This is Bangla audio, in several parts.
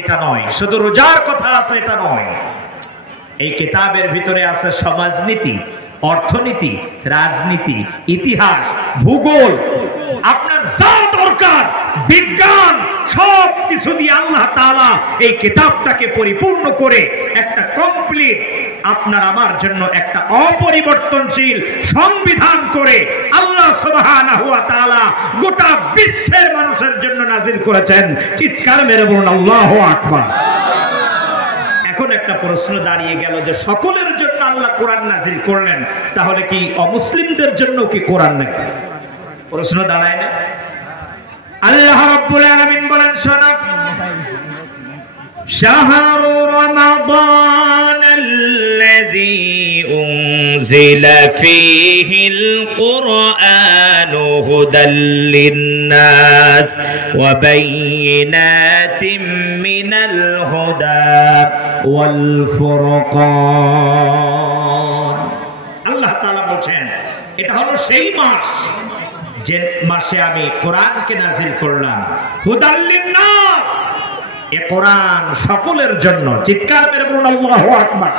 এটা নয়, শুধু রোজার কথা আছে এটা নয়। এই কিতাবের ভিতরে আছে সমাজনীতি, অর্থনীতি, রাজনীতি, ইতিহাস, ভূগোল, আপনার যা দরকার বিজ্ঞান সব কিছু দিয়ে আল্লাহ তাআলা এই কিতাবটাকে পরিপূর্ণ করে একটা কমপ্লিট আপনার আমার জন্য একটা অপরিবর্তনশীল সংবিধান করে আল্লাহ সুবহানাহু ওয়া তাআলা গোটা বিশ্বের মানুষের জন্য নাজিল করেছেন। চিৎকার মেরে বলুন আল্লাহু আকবার। এখন একটা প্রশ্ন দাঁড়িয়ে গেল যে সকলের জন্য আল্লাহ কোরআন নাজিল করলেন, তাহলে কি অমুসলিমদের জন্য কি কোরআন নাকি? প্রশ্ন দাঁড়ায় না? আল্লাহ রাব্বুল আলামিন বলেন, শোনো, শাহরু রমাদানাল্লাযী উনজিলা ফীহিল কুরআনু হুদাল লিন-নাস ওয়া বায়িনাতিন মিনাল হুদা ওয়াল ফুরকান। আল্লাহ তাআলা বলেন এটা হলো সেই মাস যে মাসে আমি কোরআনকে নাজিল করলাম। হুদাল লিন-নাস, এ কোরআন সকলের জন্য। চিৎকার মেরে বলুন আল্লাহু আকবার।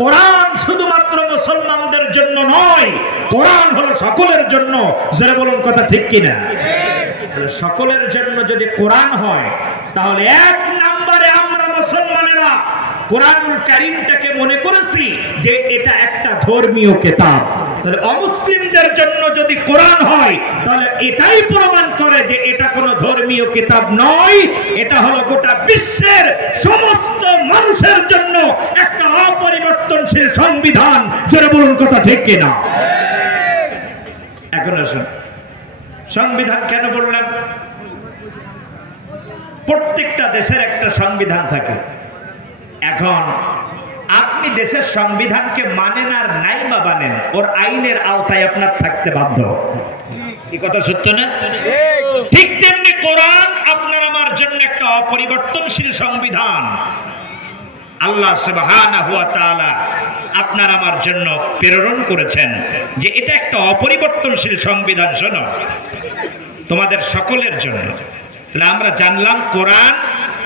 কোরআন শুধুমাত্র মুসলমানদের জন্য নয়, কোরআন হলো সকলের জন্য। যারা বলুন কথা ঠিক কিনা? সকলের জন্য যদি কোরআন হয়, তাহলে এক নম্বরে আমরা মুসলমানেরা কোরআনুল কারীমটাকে মনে করেছি যে এটা একটা ধর্মীয় কিতাব। তাহলে অমুসলিমদের জন্য যদি কোরআন হয়, তাহলে এটাই প্রমাণ করে যে এটা কোনো ধর্মীয় কিতাব নয়, এটা হলো গোটা বিশ্বের সমস্ত মানুষের জন্য একটা অপরিবর্তনশীল সংবিধান। যারা বলুন কথা ঠিক কিনা? এখন আসুন, সংবিধান কেন বললাম? প্রত্যেকটা দেশের একটা সংবিধান থাকে। এখন আপনি দেশের সংবিধানকে মানেন আর নাই বা মানেন, ওর আইনের আওতায় আপনার থাকতে বাধ্য। এই কথা সত্য না? ঠিক তেমনি কোরআন আপনার আমার জন্য একটা অপরিবর্তনশীল সংবিধান। আল্লাহ সুবহানাহু ওয়া তাআলা আপনার আমার জন্য প্রেরণ করেছেন যে এটা একটা অপরিবর্তনশীল সংবিধান। শোনো, তোমাদের সকলের জন্য। তাহলে আমরা জানলাম কোরআন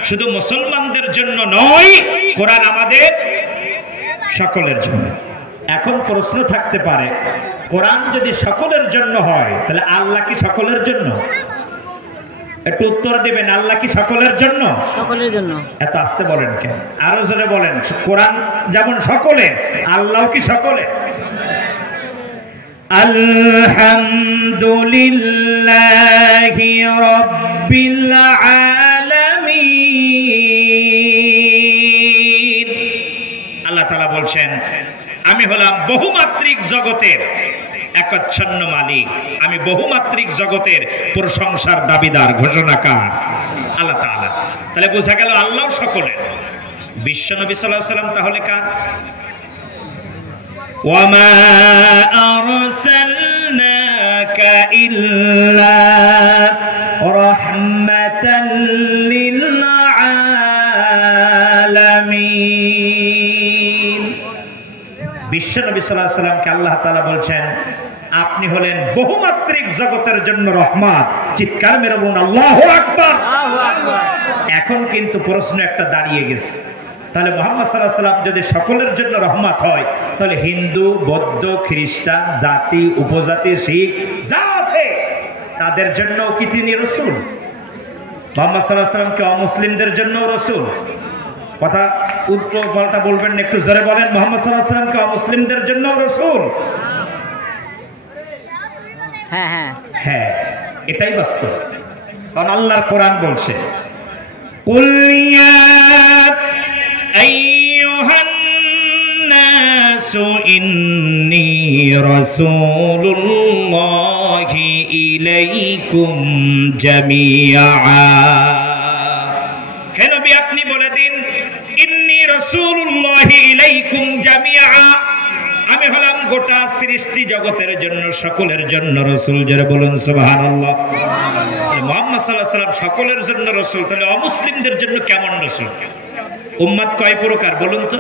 শুধু মুসলমানদের জন্য নয়, কোরআন আমাদের সকলের জন্য। এখন প্রশ্ন থাকতে পারে, কোরআন যদি সকলের জন্য হয়, তাহলে আল্লাহ কি সকলের জন্য? একটু উত্তর দিবেন, আল্লাহ কি সকলের জন্য? সকলের জন্য। এত আস্তে বলেন কেন? আরো জোরে বলেন। কোরআন যেমন সকলের, আল্লাহ কি সকলের? আলহামদুলিল্লাহি রাব্বিল আলামিন। আল্লাহ তাআলা বলছেন, আমি হলাম বহুমাত্রিক জগতের একচ্ছন্ন মালিক, আমি বহুমাত্রিক জগতের প্রশংসার দাবিদার, ঘোষণাকার আল্লাহ তাআলা। তাহলে বোঝা গেল আল্লাহ সকলের। বিশ্বনবী সাল্লাল্লাহু আলাইহি ওয়াসাল্লাম তাহলে কার? ওয়ামা আরসালনাকা ইল্লা রাহমাতাল লিল আলামিন। বিশ্বনবী সাল্লাল্লাহু আলাইহি ওয়াসাল্লামকে আল্লাহ তাআলা বলছেন, আপনি হলেন বহুমাত্রিক জগতের জন্য রহমত। চিৎকার মেরে বলুন আল্লাহু আকবার। এখন কিন্তু প্রশ্ন একটা দাঁড়িয়ে গেছে, তাহলে মুহাম্মদ সাল্লাল্লাহু আলাইহি ওয়াসাল্লাম যদি সকলের জন্য রহমত হয়, তাহলে হিন্দু, বৌদ্ধ, খ্রিস্টান, জাতি, উপজাতি, শিখ যা আছে তাদের জন্য কি তিনি রাসূল? মুহাম্মদ সাল্লাল্লাহু আলাইহি ওয়াসাল্লাম কি অমুসলিমদের জন্য রাসূল? কথা উত্তর পাল্টা বলবেন না, একটু জোরে বলেন। মুহাম্মদ সাল্লাল্লাহু আলাইহি ওয়াসাল্লাম কি অমুসলিমদের জন্য রাসূল? হ্যাঁ হ্যাঁ হ্যাঁ, এটাই বাস্তব। কারণ আল্লাহর কোরআন বলছে, কুল ইয়া আইয়ুহান নাসু ইন্নী রাসূলুল্লাহি ইলাইকুম জামিআ। হে নবী, আপনি বলে দিন, ইন্নী রাসূলুল্লাহি ইলাইকুম জামিআ, আমি হলাম গোটা সৃষ্টি জগতের জন্য, সকলের জন্য রাসূল। যারা বলুন সুবহানাল্লাহ। মুহাম্মদ সাল্লাল্লাহু আলাইহি ওয়াসাল্লাম সকলের জন্য রাসূল, তাহলে অমুসলিমদের জন্য কেমন রাসূল? উম্মত কয় প্রকার বলুন তো?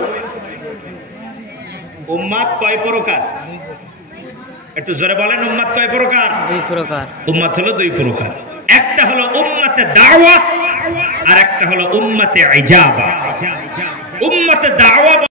উম্মত কয় প্রকার? একটু জোরে বলেন, উম্মত কয় প্রকার? দুই প্রকার। উম্মত হলো দুই প্রকার। একটা হলো উম্মতে দাওয়াত, আর একটা হলো উম্মতে ইজাবা। উম্মতে দাওয়া